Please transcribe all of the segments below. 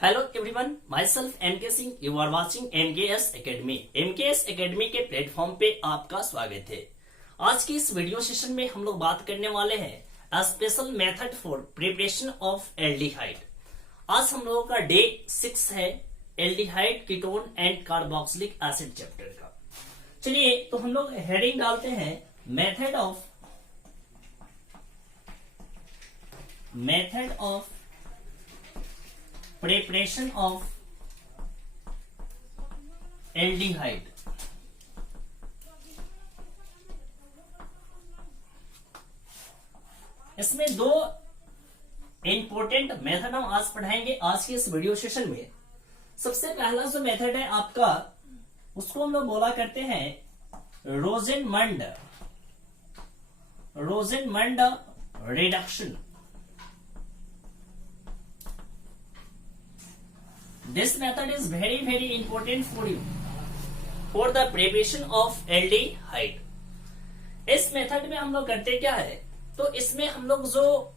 Hello everyone, myself MK Singh. You are watching MKS academy. MKS academy के platform पे आपका स्वागत है। आज की इस वीडियो सेशन में हम लोग बात करने वाले हैं a special method for preparation of aldehyde. आज हम लोगों का डे 6 है aldehyde, ketone and carboxylic acid chapter का। चलिए तो हम लोग हेडिंग डालते हैं method of preparation of aldehyde. इसमें दो इंपॉर्टेंट मेथड हम आज पढ़ाएंगे आज के इस वीडियो सेशन में। सबसे पहला जो मेथड है आपका, उसको हम लोग बोला करते हैं रोजेनमंड reduction. This method is very important for you for the preparation of aldehyde। इस मेथड में हम लोग करते क्या है, तो इसमें हम लोग जो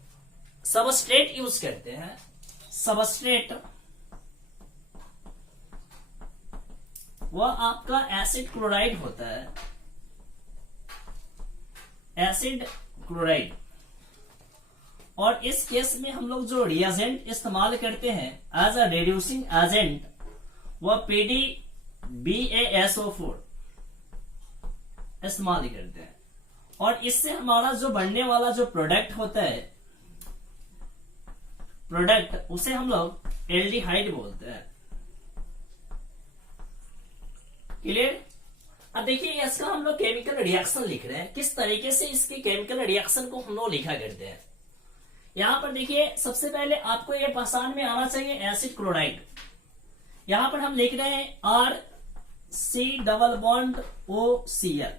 सबस्ट्रेट यूज करते हैं, सबस्ट्रेट वह आपका एसिड क्लोराइड होता है, एसिड क्लोराइड। और इस केस में हम लोग जो रिएजेंट इस्तेमाल करते हैं एज अ रिड्यूसिंग एजेंट, वह PDBaSO4 इस्तेमाल करते हैं। और इससे हमारा जो बनने वाला जो प्रोडक्ट होता है, प्रोडक्ट उसे हम लोग एल्डिहाइड बोलते हैं। क्लियर? अब देखिए इसका हम लोग केमिकल रिएक्शन लिख रहे हैं। किस तरीके से इसके केमिकल रिएक्शन को हम लोग लिखा करते हैं। यहां पर देखिए सबसे पहले आपको यह पहचान में आना चाहिए एसिड क्लोराइड। यहां पर हम लिख रहे हैं RC+OCl।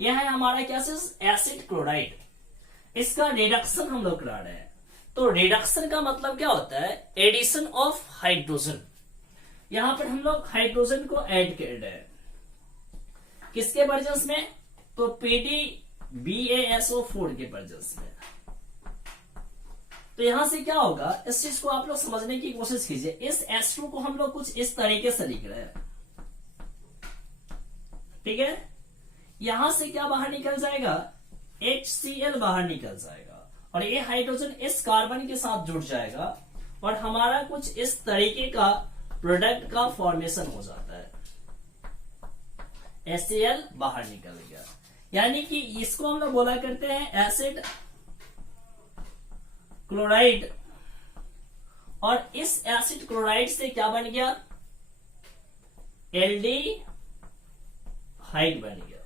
यह है हमारा क्या चीज, एसिड क्लोराइड। इसका रिडक्शन हम लोग करा रहे हैं। तो रिडक्शन का मतलब क्या होता है, एडिशन ऑफ हाइड्रोजन। यहां पर हम लोग हाइड्रोजन को ऐड कर रहे हैं किसके प्रेजेंस में, तो PDBaSO4 के प्रेजेंस में। तो यहां से क्या होगा, इस चीज को आप लोग समझने की कोशिश कीजिए। इस H2 को हम लोग कुछ इस तरीके से लिख रहे हैं, ठीक है। यहां से क्या बाहर निकल जाएगा, HCl बाहर निकल जाएगा और ये हाइड्रोजन इस कार्बन के साथ जुड़ जाएगा और हमारा कुछ इस तरीके का प्रोडक्ट का फॉर्मेशन हो जाता है। HCl बाहर निकल गया, यानी कि इसको हम लोग बोला करते हैं एसिड क्लोराइड। और इस एसिड क्लोराइड से क्या बन गया, एल्डिहाइड बन गया।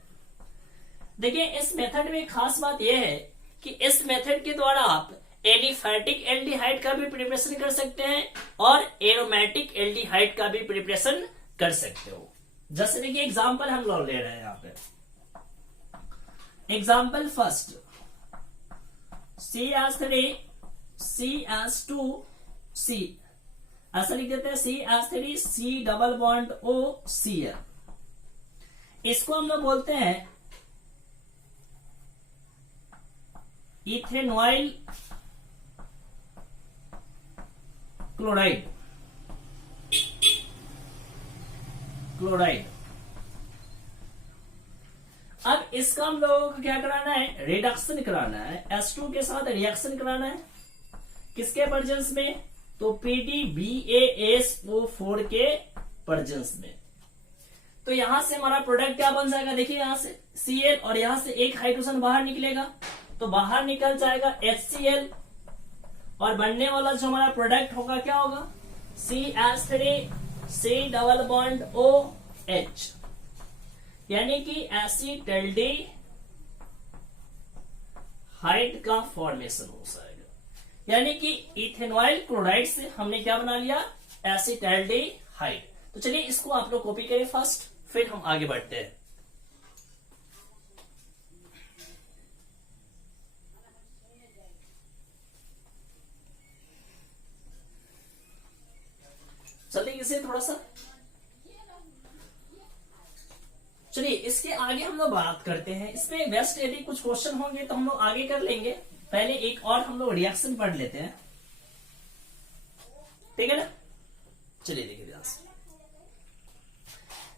देखिए इस मेथड में खास बात यह है कि इस मेथड के द्वारा आप एलिफैटिक एल्डिहाइड का भी प्रिपरेशन कर सकते हैं और एरोमेटिक एल्डिहाइड का भी प्रिपरेशन कर सकते हो। जैसे देखिए एग्जांपल हम लोग ले रहे हैं यहां पे। एग्जांपल फर्स्ट, CH3CH2C, ऐसा लिख देते हैं CH3C+OCl। इसको हम लोग बोलते हैं इथेनॉइल क्लोराइड। अब इसका हम लोगों को क्या कराना है, रिडक्शन कराना है, H2 के साथ रिएक्शन कराना है। किसके प्रेजेंस में, तो PDBaSO4 के प्रेजेंस में। तो यहां से हमारा प्रोडक्ट क्या बन जाएगा, देखिए यहां से Cl और यहां से एक हाइड्रोजन बाहर निकलेगा, तो बाहर निकल जाएगा HCl और बनने वाला जो हमारा प्रोडक्ट होगा क्या होगा, CH3C+OH, यानी कि एसिटाल्डिहाइड का फॉर्मेशन हो जाएगा। यानी कि इथेनॉइल क्लोराइड से हमने क्या बना लिया, एसिटाल्डिहाइड। तो चलिए इसको आप लोग कॉपी करें फर्स्ट, फिर हम आगे बढ़ते हैं। जल्दी इसे थोड़ा सा, चलिए इसके आगे हम लोग बात करते हैं। इसमें बेस्ट यदि कुछ क्वेश्चन होंगे तो हम लोग आगे कर लेंगे। पहले एक और हम लोग रिएक्शन पढ़ लेते हैं, ठीक है ना। चलिए देखिए ध्यान से,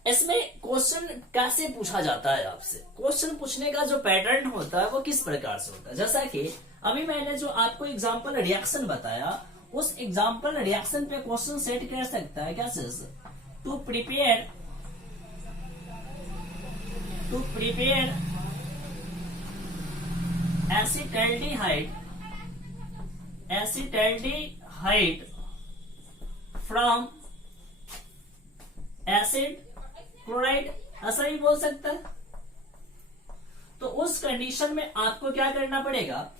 इसमें क्वेश्चन कैसे पूछा जाता है आपसे। क्वेश्चन पूछने का जो पैटर्न होता है वो किस प्रकार से होता है, जैसा कि अभी मैंने जो आपको एग्जांपल रिएक्शन बताया, उस एग्जांपल रिएक्शन पे क्वेश्चन सेट कर सकता है क्या चीज, to prepare acetaldehyde from acid chloride, ऐसा भी बोल सकता है। तो उस कंडीशन में आपको क्या करना पड़ेगा,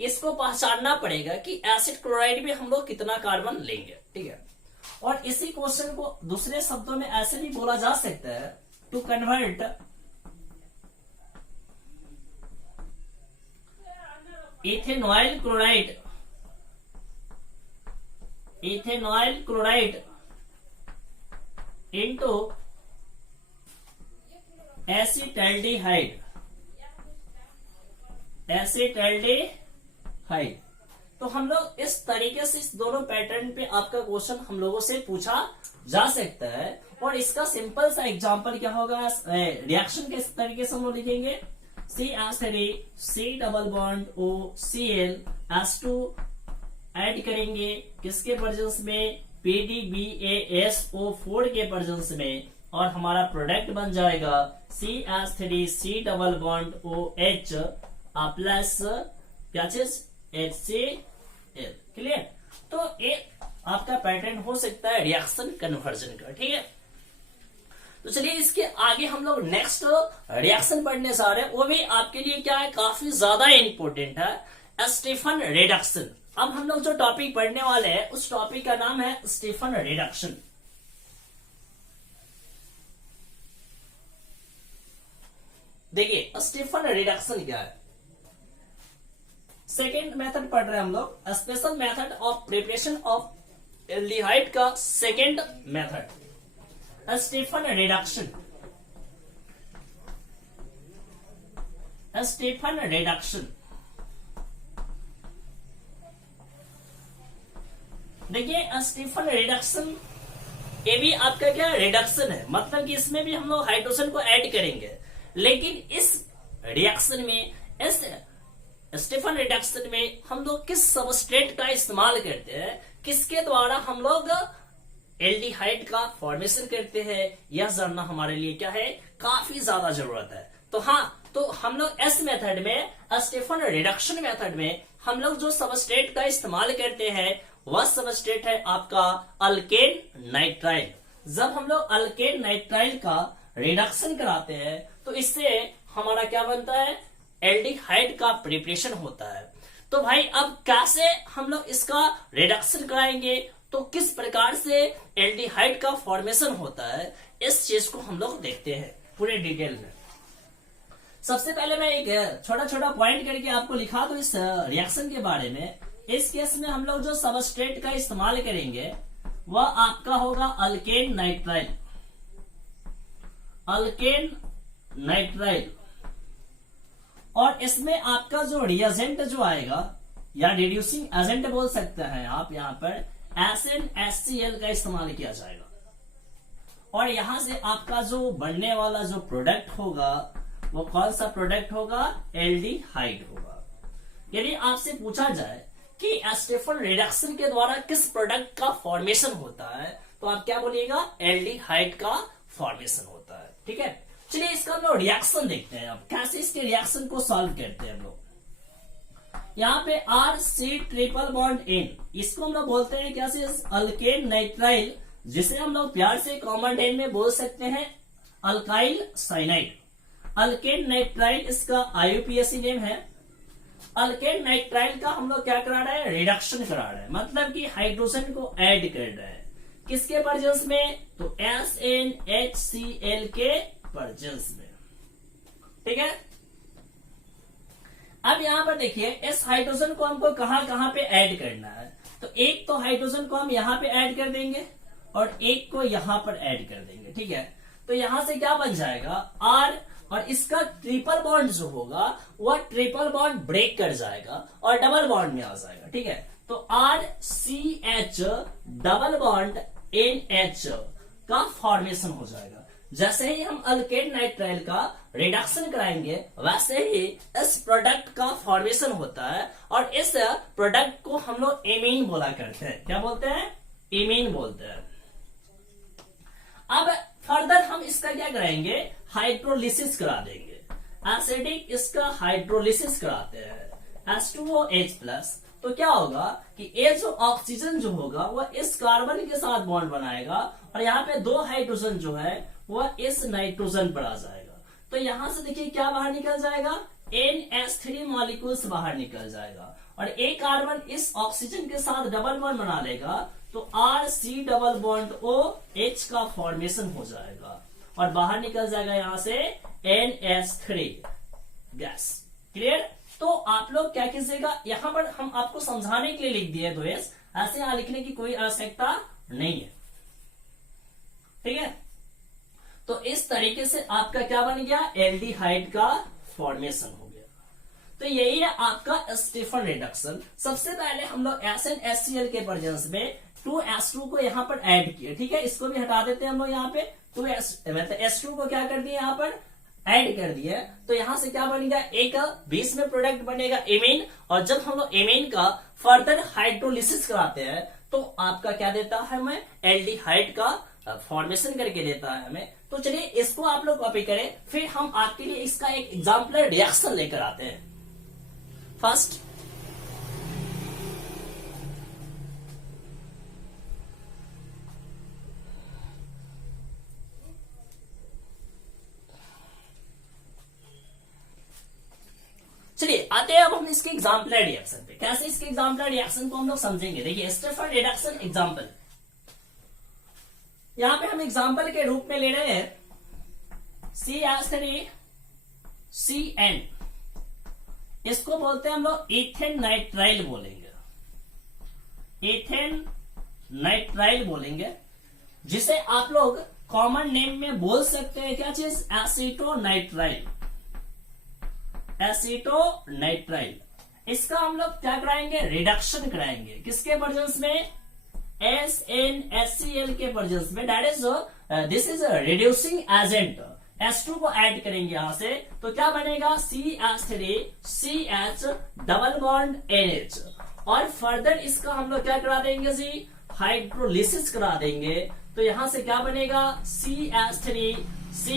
इसको पहचानना पड़ेगा कि एसिड क्लोराइड में हम लोग कितना कार्बन लेंगे, ठीक है। और इसी क्वेश्चन को दूसरे शब्दों में ऐसे भी बोला जा सकता है, to convert ethanoyl chloride into acetaldehyde. तो हम लोग इस तरीके से इस दोनों पैटर्न पे आपका क्वेश्चन हम लोगों से पूछा जा सकता है। और इसका सिंपल सा एग्जांपल क्या होगा, रिएक्शन के तरीके से हम लोग लिखेंगे, CH3 C double bond OCl H2 add करेंगे किसके प्रेजेंस में, PDBaSO4 के प्रेजेंस में, और हमारा प्रोडक्ट बन जाएगा CH3 C double bond OH plus क्या चीज HCl। क्लियर। तो एक आपका पैटर्न हो सकता है रिएक्शन कन्वर्जन का, ठीक है। तो चलिए इसके आगे हम लोग नेक्स्ट रिएक्शन पढ़ने जा रहे हैं, वो भी आपके लिए क्या है, काफी ज्यादा इंपॉर्टेंट है, स्टीफन रिडक्शन। अब हम लोग जो टॉपिक पढ़ने वाले हैं उस टॉपिक का नाम है स्टीफन रिडक्शन। देखिए स्टीफन रिडक्शन क्या है, सेकेंड मेथड पढ़ रहे हैं हम लोग, special method of preparation of aldehyde का सेकेंड मेथड स्टीफन रिडक्शन। देखिए स्टीफन रिडक्शन ये भी आपका क्या रिडक्शन है, मतलब कि इसमें भी हम लोग हाइड्रोजन को ऐड करेंगे, लेकिन इस रिएक्शन में, इस स्टीफन रिडक्शन में हम लोग किस सबस्ट्रेट का इस्तेमाल करते हैं, किसके द्वारा हम लोग एल्डिहाइड का फॉर्मेशन करते हैं, यह जानना हमारे लिए क्या है, काफी ज्यादा जरूरत है। तो हाँ, तो हम लोग इस मेथड में, स्टीफन रिडक्शन मेथड में हम लोग जो सबस्ट्रेट का इस्तेमाल करते हैं वह सबस्ट्रेट है आपका अल्केन नाइट्राइल। जब हम लोग अल्केन नाइट्राइल का रिडक्शन कराते हैं तो इससे हमारा क्या बनता है, एल्डिहाइड का प्रिपरेशन होता है। तो भाई अब कैसे हम लोग इसका रिडक्शन कराएंगे, तो किस प्रकार से एल्डिहाइड का फॉर्मेशन होता है, इस चीज को हम लोग देखते हैं पूरे डिटेल में। सबसे पहले मैं एक छोटा छोटा पॉइंट करके आपको लिखा दूं इस रिएक्शन के बारे में। इस केस में हम लोग जो सबस्ट्रेट का इस्तेमाल करेंगे वह आपका होगा अल्केन नाइट्राइल। और इसमें आपका जो रिएजेंट जो आएगा, या रिड्यूसिंग एजेंट बोल सकते हैं आप, यहाँ पर SnHCl का इस्तेमाल किया जाएगा। और यहां से आपका जो बनने वाला जो प्रोडक्ट होगा वो कौन सा प्रोडक्ट होगा, एल्डिहाइड होगा। यदि आपसे पूछा जाए कि स्टीफन रिडक्शन के द्वारा किस प्रोडक्ट का फॉर्मेशन होता है, तो आप क्या बोलिएगा, एल्डिहाइड का फॉर्मेशन होता है, ठीक है। चलिए इसका हम लोग रिएक्शन देखते हैं, अब कैसे इसके रिएक्शन को सॉल्व करते हैं हम लोग। यहाँ पे RC ट्रिपल बॉन्ड N, इसको हम लोग बोलते हैं क्या से, अल्केन नाइट्राइल, जिसे हम लोग प्यार से कॉमन नेम में बोल सकते हैं अल्काइल साइनाइड। अल्केन नाइट्राइल इसका IUPAC नेम है। अल्केन नाइट्राइल का हम लोग क्या करा रहे हैं, रिडक्शन करा रहे हैं, मतलब कि हाइड्रोजन को ऐड कर रहे हैं किसके प्रेजेंस में, तो SnHCl के प्रेजेंस में, ठीक है। अब यहाँ पर देखिए इस हाइड्रोजन को हमको कहां कहां पे ऐड करना है, तो एक तो हाइड्रोजन को हम यहाँ पे ऐड कर देंगे और एक को यहाँ पर ऐड कर देंगे, ठीक है। तो यहां से क्या बन जाएगा, R, और इसका ट्रिपल बॉन्ड जो होगा वह ट्रिपल बॉन्ड ब्रेक कर जाएगा और डबल बॉन्ड में आ जाएगा, ठीक है। तो RCH डबल बॉन्ड NH का फॉर्मेशन हो जाएगा। जैसे ही हम अल्केन नाइट्राइल का रिडक्शन कराएंगे वैसे ही इस प्रोडक्ट का फॉर्मेशन होता है और इस प्रोडक्ट को हम लोग एमीन बोला करते हैं। क्या बोलते हैं? एमीन बोलते हैं। अब फर्दर हम इसका क्या कराएंगे? हाइड्रोलिसिस करा देंगे। एसिडिक इसका हाइड्रोलिसिस कराते हैं H2OH+। तो क्या होगा कि ये जो ऑक्सीजन जो होगा वह इस कार्बन के साथ बॉन्ड बनाएगा और यहाँ पे 2 हाइड्रोजन जो है वह इस नाइट्रोजन पर आ जाएगा। तो यहां से देखिए क्या बाहर निकल जाएगा? NH3 मॉलिक्यूल्स बाहर निकल जाएगा और एक कार्बन इस ऑक्सीजन के साथ डबल बॉन्ड बना लेगा तो RC डबल बॉन्ड OH का फॉर्मेशन हो जाएगा और बाहर निकल जाएगा यहां से NH3 गैस। क्लियर? तो आप लोग क्या कीजिएगा, यहां पर हम आपको समझाने के लिए लिख दिए 2S, ऐसे यहां लिखने की कोई आवश्यकता नहीं है। ठीक है? तो इस तरीके से आपका क्या बन गया? एल्डिहाइड का फॉर्मेशन हो गया। तो यही है आपका स्टीफन रिडक्शन। सबसे पहले हम लोग SnHCl के प्रेजेंस में 2S2 को यहां पर ऐड किया। ठीक है, इसको भी हटा देते हैं हम लोग। यहाँ पे 2S मतलब S2 को क्या कर दिया? यहाँ पर ऐड कर दिया। तो यहां से क्या बनेगा? एक 20 में प्रोडक्ट बनेगा एमीन, और जब हम लोग एमीन का फर्दर हाइड्रोलिसिस कराते हैं तो आपका क्या देता है? हमें एल्डिहाइड का फॉर्मेशन करके देता है हमें। तो चलिए इसको आप लोग कॉपी करें, फिर हम आपके लिए इसका एक एग्जाम्पलर रिएक्शन लेकर आते हैं। फर्स्ट चलिए आते हैं अब हम इसके एग्जाम्पलर रिएक्शन पे। कैसे इसके एग्जाम्पलर रिएक्शन को हम लोग समझेंगे? देखिए स्टीफन रिडक्शन एग्जाम्पल, यहां पे हम एग्जाम्पल के रूप में ले रहे हैं CH3CN, इसको बोलते हैं हम लोग इथेन नाइट्राइल बोलेंगे, इथेन नाइट्राइल बोलेंगे, जिसे आप लोग कॉमन नेम में बोल सकते हैं क्या चीज? Acetonitrile, acetonitrile. इसका हम लोग क्या कराएंगे? रिडक्शन कराएंगे। किसके प्रेजेंस में? SnHCl के प्रेजेंस में। That is this is reducing agent. H2 को ऐड करेंगे यहां से, तो क्या बनेगा? CH3CH डबल बॉन्ड NH, और फर्दर इसका हम लोग क्या करा देंगे जी? हाइड्रोलिसिस करा देंगे। तो यहां से क्या बनेगा? CH3C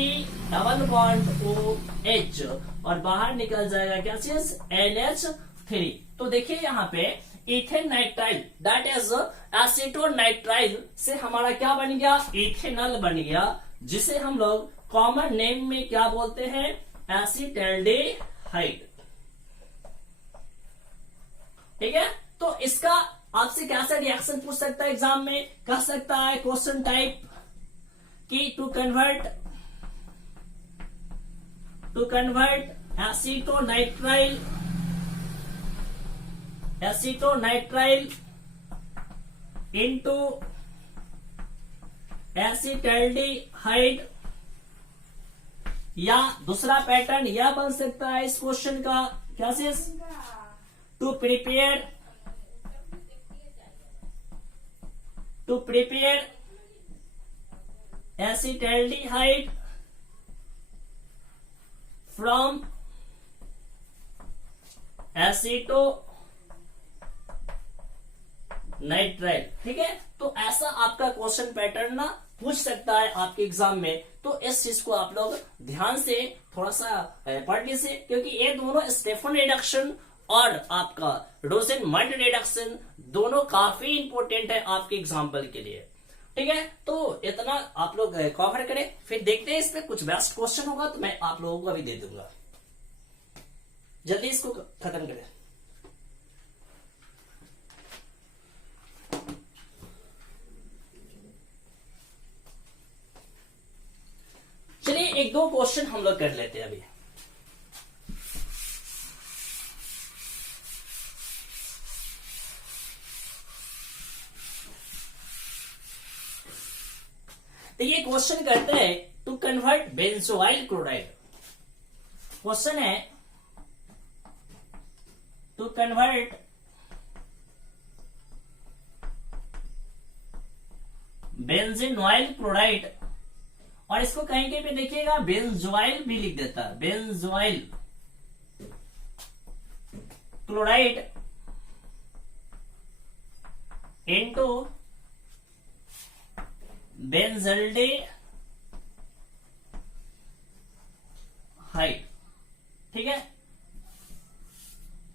डबल बॉन्ड OH, और बाहर निकल जाएगा क्या चीज? NH3। तो देखिए यहाँ पे ethane nitrile that is acetonitrile से हमारा क्या बन गया? इथेनॉल बन गया, जिसे हम लोग कॉमन नेम में क्या बोलते हैं? एसीटैल्डिहाइड। ठीक है? तो इसका आपसे कैसा रिएक्शन पूछ सकता है एग्जाम में? कह सकता है क्वेश्चन टाइप कि to convert acetonitrile into acetaldehyde, या दूसरा पैटर्न यह बन सकता है इस क्वेश्चन का, क्या चीज? To prepare acetaldehyde from acetonitrile. ठीक है? तो ऐसा आपका क्वेश्चन पैटर्न ना पूछ सकता है आपके एग्जाम में। तो इस चीज को आप लोग ध्यान से थोड़ा सा पढ़ लीजिए, क्योंकि ये दोनों स्टीफन रिडक्शन और आपका रोसेनमंड रिडक्शन दोनों काफी इंपॉर्टेंट है आपके एग्जाम्पल के लिए। ठीक है? तो इतना आप लोग कवर करें, फिर देखते हैं इसमें कुछ बेस्ट क्वेश्चन होगा तो मैं आप लोगों को अभी दे दूंगा। जल्दी इसको खत्म करें। चलिए एक दो क्वेश्चन हम लोग कर लेते हैं अभी। तो ये क्वेश्चन करते हैं to convert benzoyl chloride. Question है टू कन्वर्ट बेंजीनॉइल क्लोराइड, और इसको कहीं कहीं पे देखिएगा बेंजोइल भी लिख देता है, बेंजोइल क्लोराइड इनटू बेंजल्डेहाइड, ठीक है,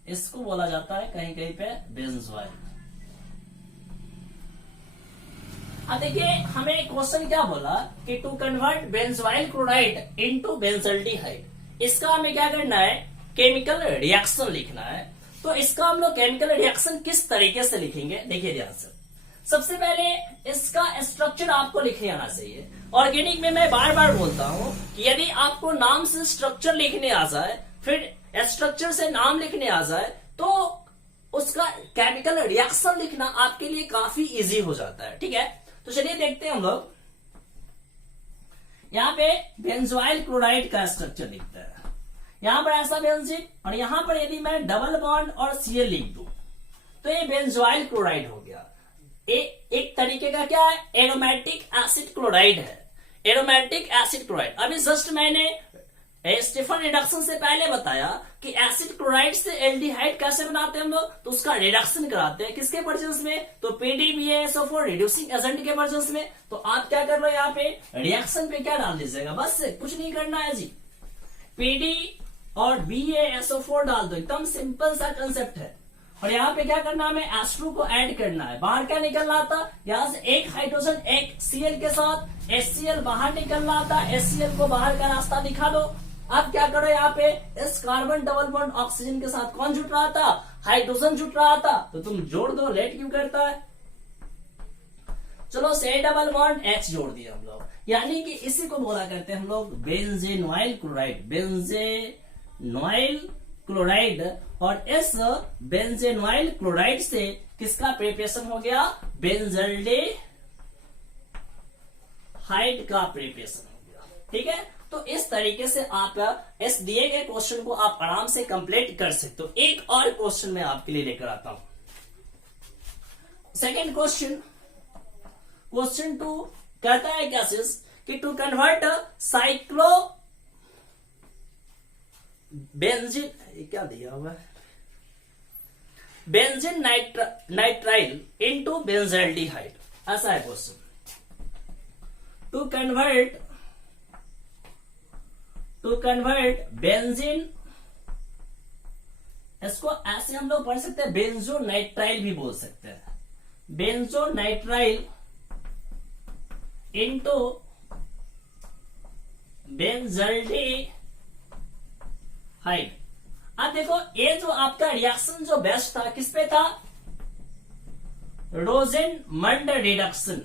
इसको बोला जाता है कहीं कहीं पे बेंजोइल। अब देखिए हमें क्वेश्चन क्या बोला कि to convert benzoyl chloride into benzaldehyde, इसका हमें क्या करना है, केमिकल रिएक्शन लिखना है। तो इसका हम लोग केमिकल रिएक्शन किस तरीके से लिखेंगे, देखिए ध्यान से। सबसे पहले इसका स्ट्रक्चर आपको लिखने आना चाहिए। ऑर्गेनिक में मैं बार बार बोलता हूं कि यदि आपको नाम से स्ट्रक्चर लिखने आ जाए, फिर स्ट्रक्चर से नाम लिखने आ जाए, तो उसका केमिकल रिएक्शन लिखना आपके लिए काफी इजी हो जाता है, ठीक है। तो चलिए देखते हैं हम लोग। यहां पे बेंजोइल क्लोराइड का स्ट्रक्चर लिखता है, यहां पर ऐसा बेंजीन, और यहां पर यदि मैं डबल बॉन्ड और Cl लिख दूं तो ये बेंजोइल क्लोराइड हो गया। एक तरीके का क्या है, एरोमेटिक एसिड क्लोराइड है, एरोमेटिक एसिड क्लोराइड। अभी जस्ट मैंने स्टीफन रिडक्शन से पहले बताया कि एसिड क्लोराइड से एल्डिहाइड कैसे बनाते हैं हम लोग, तो उसका रिडक्शन कराते हैं किसके प्रेजेंस में, तो PDBASO4 रिड्यूसिंग एजेंट के प्रेजेंस में। तो आप क्या कर रहे हो, यहाँ पे रिएक्शन पे क्या डाल दीजिएगा, बस कुछ नहीं करना है जी, PD और BaSO4 डाल दो, एकदम सिंपल सा कंसेप्ट है। और यहाँ पे क्या करना है, हमें H2 को ऐड करना है। बाहर क्या निकल रहा था, यहाँ से एक हाइड्रोजन एक Cl के साथ HCl बाहर निकल रहा था, HCl को बाहर का रास्ता दिखा दो। अब क्या करो, यहाँ पे इस कार्बन डबल बॉन्ड ऑक्सीजन के साथ कौन जुट रहा था, हाइड्रोजन जुट रहा था, तो तुम जोड़ दो, लेट क्यों करता है। चलो से डबल बॉन्ड H जोड़ दिया हम लोग, यानी कि इसी को बोला करते हैं हम लोग बेंजीनॉइल क्लोराइड, बेंजीनॉइल क्लोराइड। और इस बेंजीनॉइल क्लोराइड से किसका प्रिपरेशन हो गया, बेंजल्डेहाइड का प्रिपरेशन हो गया, ठीक है। तो इस तरीके से आप इस दिए गए क्वेश्चन को आप आराम से कंप्लीट कर सकते हो। एक और क्वेश्चन मैं आपके लिए लेकर आता हूं, सेकेंड क्वेश्चन, क्वेश्चन 2 कहता है क्या चीज कि टू कन्वर्ट साइक्लो बेंजीन, क्या दिया हुआ है, बेंजीन नाइट्राइल इनटू बेंजल्डेहाइड, ऐसा है क्वेश्चन। टू कन्वर्ट बेंजीन, इसको ऐसे हम लोग पढ़ सकते हैं, बेंजोनाइट्राइल भी बोल सकते हैं, बेंजोनाइट्राइल इनटू बेंजल्डेहाइड। अब देखो ये जो आपका रिएक्शन जो बेस्ट था किस पे था, रोजेनमंड रिडक्शन।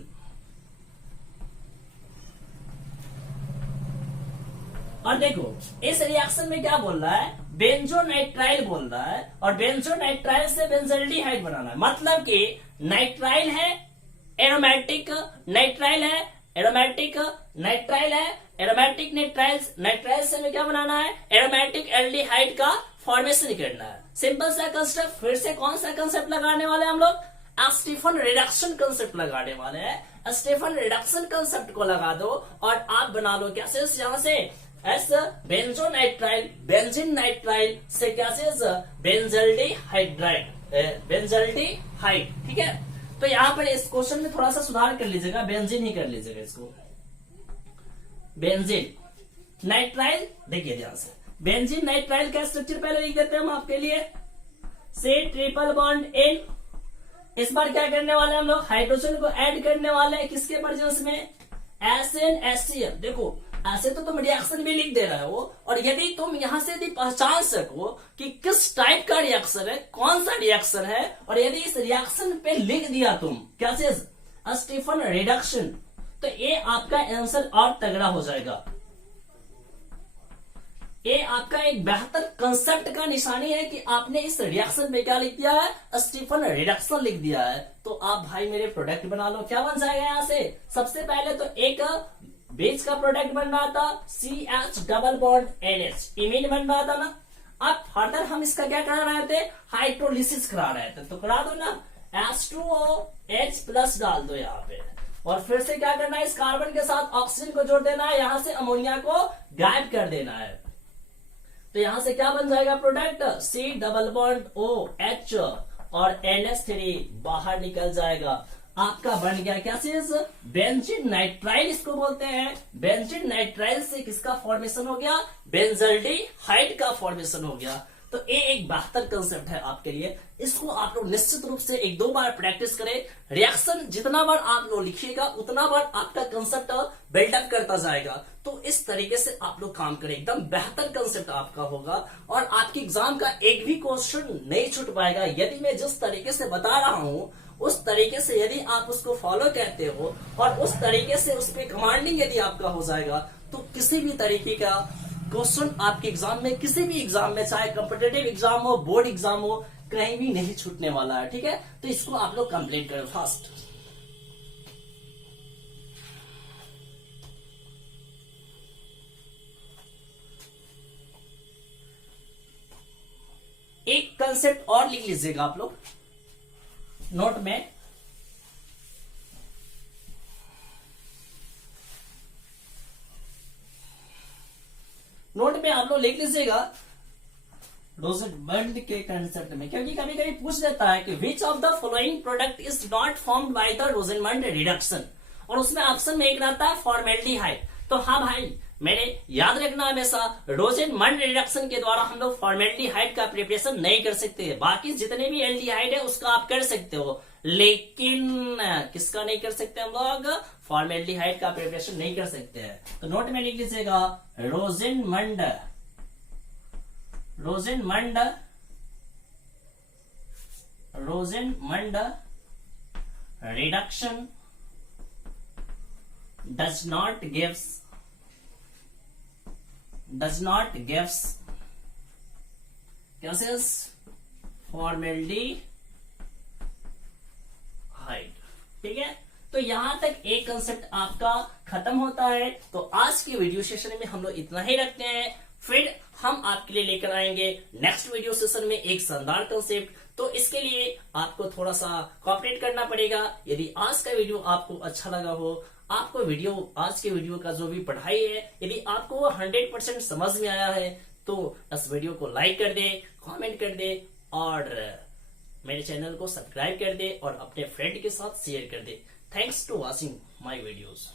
और देखो इस रिएक्शन में क्या बोल रहा है, बेंजोनाइट्राइल बोल रहा है, और बेंजोनाइट्राइल से बेंजल्डेहाइड बनाना है। मतलब कि नाइट्राइल है, एरोमेटिक नाइट्राइल है, एरोमेटिक नाइट्राइल है, एरोमेटिक नाइट्राइल से हमें क्या बनाना है, एरोमेटिक एल्डिहाइड का फॉर्मेशन करना है। सिंपल सा कंसेप्ट, फिर से कौन सा कंसेप्ट लगाने वाले हैं हम लोग, स्टीफन रिडक्शन कंसेप्ट लगाने वाले हैं। स्टीफन रिडक्शन कंसेप्ट को लगा दो और आप बना लो क्या चीज, यहां से एस बेंजोनाइट्राइल, बेंजीन नाइट्राइल से क्या चीज, बेंजल्डेहाइड, ठीक है। तो यहाँ पर इस क्वेश्चन में थोड़ा सा सुधार कर लीजिएगा, बेंजीन ही कर लीजिएगा इसको, बेंजीन नाइट्राइल। देखिए ध्यान से, बेंजीन नाइट्राइल का स्ट्रक्चर पहले लिख देते हैं हम आपके लिए, से ट्रिपल बॉन्ड N। इस बार क्या करने वाले हैं हम लोग, हाइड्रोजन को ऐड करने वाले हैं किसके प्रेजेंस में, SnHCl। देखो ऐसे तो तुम रिएक्शन भी लिख दे रहे हो, और यदि तुम यहां से यदि पहचान सको कि किस टाइप का रिएक्शन है, कौन सा रिएक्शन है, और यदि इस रिएक्शन पे लिख दिया तुम क्या चीज, स्टीफन रिडक्शन, तो ये आपका आंसर और तगड़ा हो जाएगा। ये आपका एक बेहतर कंसेप्ट का निशानी है कि आपने इस रिएक्शन पे क्या लिख दिया है, स्टीफन रिडक्शन लिख दिया है। तो आप भाई मेरे प्रोडक्ट बना लो, क्या बन जाएगा यहां से, सबसे पहले तो एक बेस का प्रोडक्ट बन रहा था CH double bond NH, imine बन रहा था ना। अब फर्दर हम इसका क्या करा रहे थे, हाइड्रोलिसिस करा रहे थे, तो करा दो ना, H2OH प्लस डाल दो यहाँ पे, और फिर से क्या करना है, इस कार्बन के साथ ऑक्सीजन को जोड़ देना है, यहां से अमोनिया को गायब कर देना है। तो यहां से क्या बन जाएगा product, C double bond OH और NH3 बाहर निकल जाएगा। आपका बन गया क्या चीज, बेंजीन नाइट्राइल इसको बोलते हैं। बेंजीन नाइट्राइल से किसका फॉर्मेशन हो गया, बेंजल्डिहाइड का फॉर्मेशन हो गया। तो ये एक बेहतर कंसेप्ट है आपके लिए, इसको आप लोग निश्चित रूप से 1-2 बार प्रैक्टिस करें। रिएक्शन जितना बार आप लोग लिखिएगा उतना बार आपका कंसेप्ट बिल्डअप करता जाएगा। तो इस तरीके से आप लोग काम करें, एकदम बेहतर कंसेप्ट आपका होगा और आपके एग्जाम का एक भी क्वेश्चन नहीं छूट पाएगा। यदि मैं जिस तरीके से बता रहा हूं उस तरीके से यदि आप उसको फॉलो करते हो और उस तरीके से उस पर कमांडिंग यदि आपका हो जाएगा तो किसी भी तरीके का क्वेश्चन आपके एग्जाम में, किसी भी एग्जाम में, चाहे कॉम्पिटिटिव एग्जाम हो, बोर्ड एग्जाम हो, कहीं भी नहीं छूटने वाला है। ठीक है, तो इसको आप लोग कंप्लीट करो फास्ट। एक कंसेप्ट और लिख लीजिएगा आप लोग नोट में, नोट में आप लोग लिख लीजिएगा रोजेनमंड के कंसेप्ट में, क्योंकि कभी कभी पूछ देता है कि which of the following product is not formed by the Rosenmund reduction, और उसमें ऑप्शन में एक रहता है फॉर्मेल्डिहाइड। तो हाँ भाई, मैंने याद रखना हमेशा, रोजेनमंड रिडक्शन के द्वारा हम लोग फॉर्मेल्डिहाइड का प्रिपरेशन नहीं कर सकते। बाकी जितने भी एल्डिहाइड है उसका आप कर सकते हो, लेकिन किसका नहीं कर सकते हम लोग, फॉर्मेल्डिहाइड का प्रिपरेशन नहीं कर सकते हैं। तो नोट में लिख लीजिएगा रोजेनमंड reduction does not gives gases formaldehyde। ठीक है, तो यहां तक एक कंसेप्ट आपका खत्म होता है। तो आज के वीडियो सेशन में हम लोग इतना ही रखते हैं, फिर हम आपके लिए लेकर आएंगे नेक्स्ट वीडियो सेशन में एक शानदार कंसेप्ट। तो इसके लिए आपको थोड़ा सा कोऑपरेट करना पड़ेगा। यदि आज का वीडियो आपको अच्छा लगा हो, आपको आज के वीडियो का जो भी पढ़ाई है यदि आपको वो 100% समझ में आया है, तो इस वीडियो को लाइक कर दे, कमेंट कर दे और मेरे चैनल को सब्सक्राइब कर दे और अपने फ्रेंड के साथ शेयर कर दे। Thanks to watching my videos.